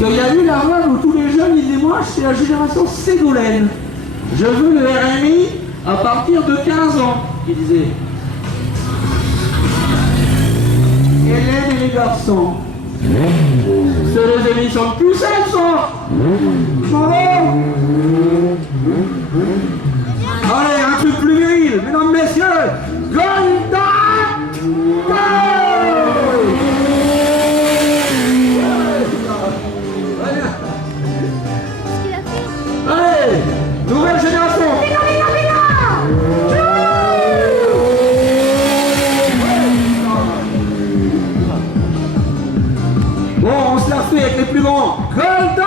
qu'il y a eu la mode où tous les jeunes disaient moi je suis la génération Ségolène. Je veux le RMI à partir de 15 ans, il disait. Hélène et les garçons. C'est les émissions de plus elles sont. Allez, un truc plus viril, mesdames, messieurs, Golda! Allez, nouvelle génération. Bon, on se la fait avec les plus grands. Golda!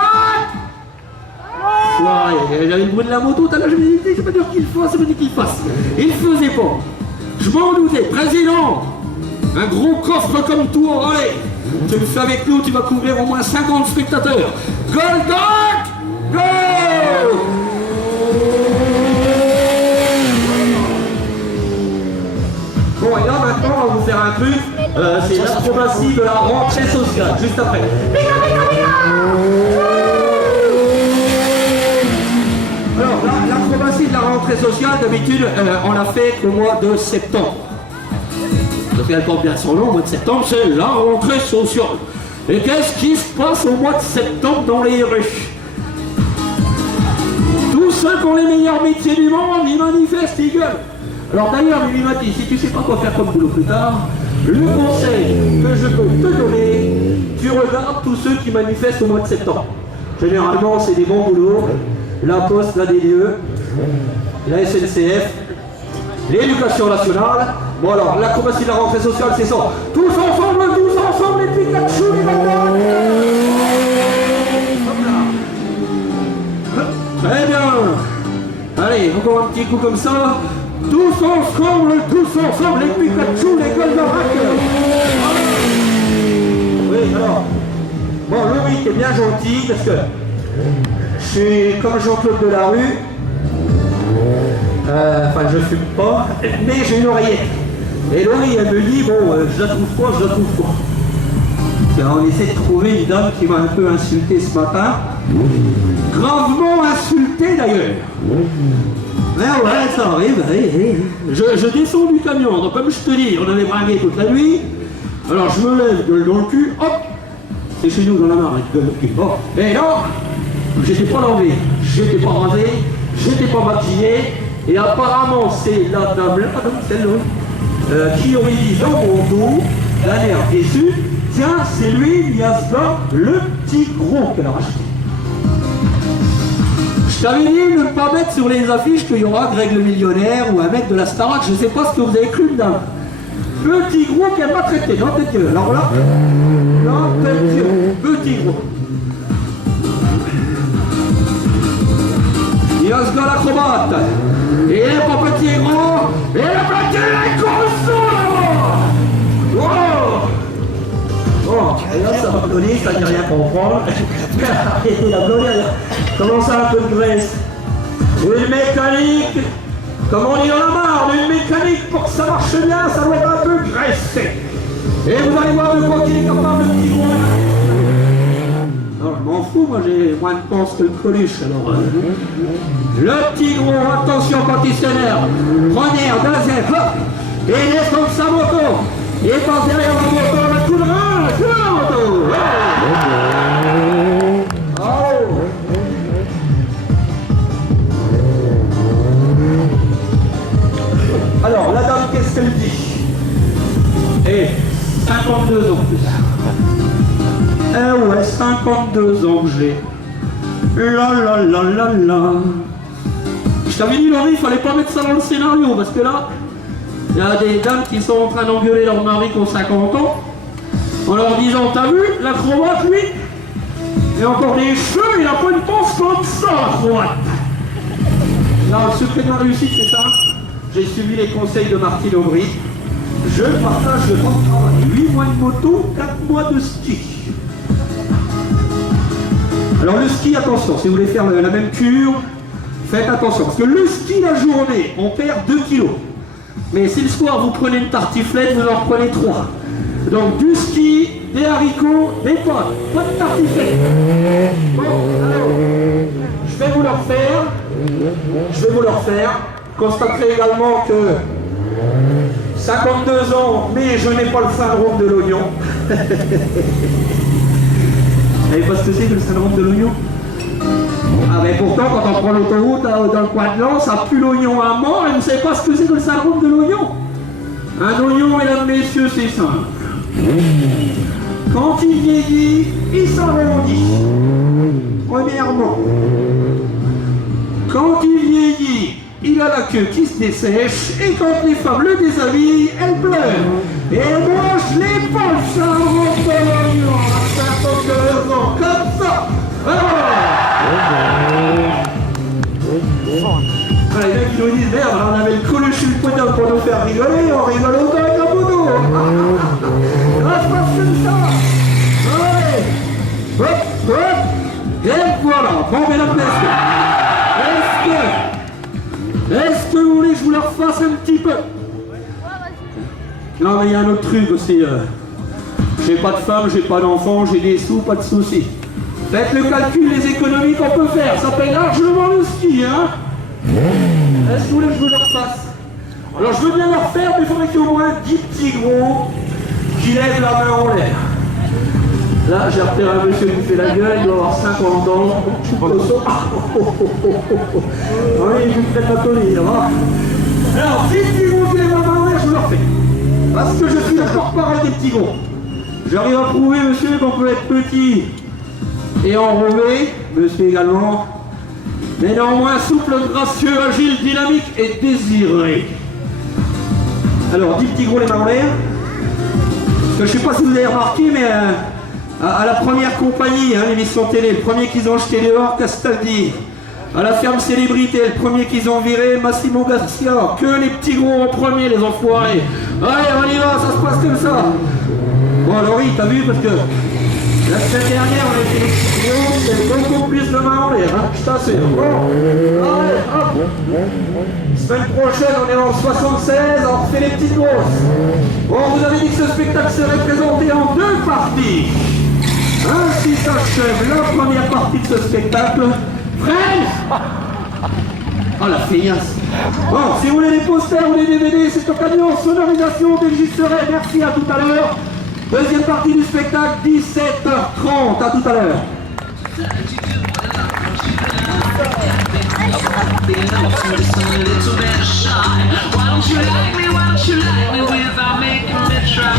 Ouais, j'avais le bruit de la moto, tout à l'heure je me disais, c'est pas dire qu'il fasse, c'est pas dire qu'il fasse. Il faisait pas. Je m'en doutais, président, un gros coffre comme toi, allez, tu le fais avec nous, tu vas couvrir au moins 50 spectateurs. Golda! Go! Bon, et là maintenant, on va vous faire un truc, c'est l'acrobatie de la rentrée sociale, juste après. Alors, l'acrobatie de la rentrée sociale, d'habitude, on l'a fait au mois de septembre. Parce qu'elle porte bien son nom, au mois de septembre, c'est la rentrée sociale. Et qu'est-ce qui se passe au mois de septembre dans les rues? Tous ceux qui ont les meilleurs métiers du monde, ils manifestent, ils gueulent. Alors d'ailleurs, Mimi Mati, si tu sais pas quoi faire comme boulot plus tard, le conseil que je peux te donner, tu regardes tous ceux qui manifestent au mois de septembre. Généralement, c'est des bons boulots. La Poste, la DDE, la SNCF, l'éducation nationale. Bon alors, l'acrobatie de la rentrée sociale, c'est ça. Tous ensemble, les Pikachu, les bananes. Très bien. Allez, encore un petit coup comme ça. Tous ensemble, les Pikachu, les Goldorak. Oui, alors. Bon, Loïc est bien gentil parce que je suis comme Jean-Claude Delarue. Enfin, je fume pas, mais j'ai une oreillette. Et Laurie, elle me dit, bon, je la trouve quoi. Alors, on essaie de trouver une dame qui m'a un peu insulté ce matin. Gravement insulté d'ailleurs. Mais ouais, ça arrive. Je descends du camion, donc comme je te dis, on avait bringué toute la nuit. Alors je me lève, gueule dans le cul, hop. C'est chez nous dans la mare, gueule dans le cul. Bon. Et là, j'étais pas lavé, j'étais pas rasé, j'étais pas maquillé. Et apparemment, c'est la dame-là, celle-là, qui aurait dit dans mon dos, d'un air déçu, tiens, c'est lui, Yasmin, le petit gros qu'elle a racheté. Je t'avais dit de ne pas mettre sur les affiches qu'il y aura Greg le millionnaire ou un mec de la Starac, je ne sais pas ce que vous avez cru, dame. Petit gros qu'elle m'a traité, non, tête gueule. Alors là, non, tête gueule, petit gros. Yasmin l'acrobate. Et il est pas petit et gros, et le petit est grosso là-bas. Wow. Bon, et là ça va donner, ça dit rien comprendre. Arrêtez d'applaudir. Comment ça, un peu de graisse? Une mécanique, comme on dit dans la mare, une mécanique pour que ça marche bien, ça doit être un peu graissé. Et vous allez voir de quoi qu'il est capable, le petit gros. Non, je m'en fous, moi j'ai moins de pense que le Coluche, alors. Le petit gros, attention quand il s'énerve. Première, deuxième, hop. Et il laisse comme sa moto. Il passe derrière la moto, le coup de rein, coup de moto. Alors, la dame, qu'est-ce qu'elle dit? Et 52 ans plus tard. Eh ouais, 52 ans que j'ai. La. Je t'avais dit, Laurie, il fallait pas mettre ça dans le scénario, parce que là, il y a des dames qui sont en train d'engueuler leur mari qui ont 50 ans, en leur disant, t'as vu, l'acrobate, lui, il a encore des cheveux, il a pas une panse comme ça, l'acrobate. Là, le secret de la réussite, c'est ça. J'ai suivi les conseils de Martine Aubry. Je partage le temps de travail. 8 mois de moto, 4 mois de ski. Alors le ski, attention, si vous voulez faire la même cure, faites attention. Parce que le ski, la journée, on perd 2 kilos. Mais si le soir, vous prenez une tartiflette, vous en reprenez 3. Donc du ski, des haricots, des potes, pas de tartiflette. Bon, alors, je vais vous le refaire. Constaterez également que 52 ans, mais je n'ai pas le syndrome de l'oignon. Vous savez pas ce que c'est que le syndrome de l'oignon? Ah mais pourtant, quand on prend l'autoroute dans le coin de Lens, ça pue l'oignon à mort, et vous ne savez pas ce que c'est que le syndrome de l'oignon? Un oignon, mesdames, messieurs, c'est simple. Quand il vieillit, il s'arrondit. Premièrement. Quand il vieillit, il a la queue qui se dessèche, et quand les femmes le déshabillent, elles pleurent. Et moi, je l'ai pas le syndrome de l'oignon, à 52 ans, comme ça. Alors, les mecs qui nous disent merde, on avait le coluche le poignard pour nous faire rigoler, on rigole autant avec un mono. Ça se passe comme ça. Allez, hop, hop, et voilà. Bon, mesdames, est-ce que vous voulez que je vous la refasse un petit peu? Non, mais il y a un autre truc aussi. J'ai pas de femme, j'ai pas d'enfant, j'ai des sous, pas de soucis. Faites le calcul des économies qu'on peut faire, ça paye largement le ski, hein? Est-ce que vous voulez que je vous le refasse? Alors je veux bien le refaire, mais il faudrait qu'il y ait au moins 10 petits gros qui lèvent la main en l'air. Là, j'ai repéré un monsieur qui fait la gueule, il doit avoir 50 ans. Oui, je vous fais pas tenir, hein? Alors, 10 petits gros qui lèvent la main en l'air, je vous le refais. Parce que je suis le porte-parole des petits gros. J'arrive à prouver, monsieur, qu'on peut être petit et enrobé, monsieur également, mais néanmoins souple, gracieux, agile, dynamique et désiré. Alors, 10 petits gros les mains en l'air. Parce que je ne sais pas si vous avez remarqué, mais à la première compagnie, hein, l'émission télé, le premier qu'ils ont jeté dehors, Castaldi. À la ferme célébrité, le premier qu'ils ont viré, Massimo Garcia. Que les petits gros en premier, les enfoirés. Allez, on y va, ça se passe comme ça. Bon, Laurie, t'as vu, parce que la semaine dernière, on était les petits gros, c'est beaucoup plus de main en l'air, hein, je t'assure. Bon, allez, hop. Semaine prochaine, on est en 76, on refait les petites grosses. Bon, vous avez dit que ce spectacle serait présenté en 2 parties. Ainsi s'achève la première partie de ce spectacle. Fred! Oh la feignasse! Bon, si vous voulez des posters ou des DVD, c'est occasion, sonorisation, déregistré. Merci, à tout à l'heure. Deuxième partie du spectacle, 17h30. À tout à l'heure. Why don't you like me without making me try?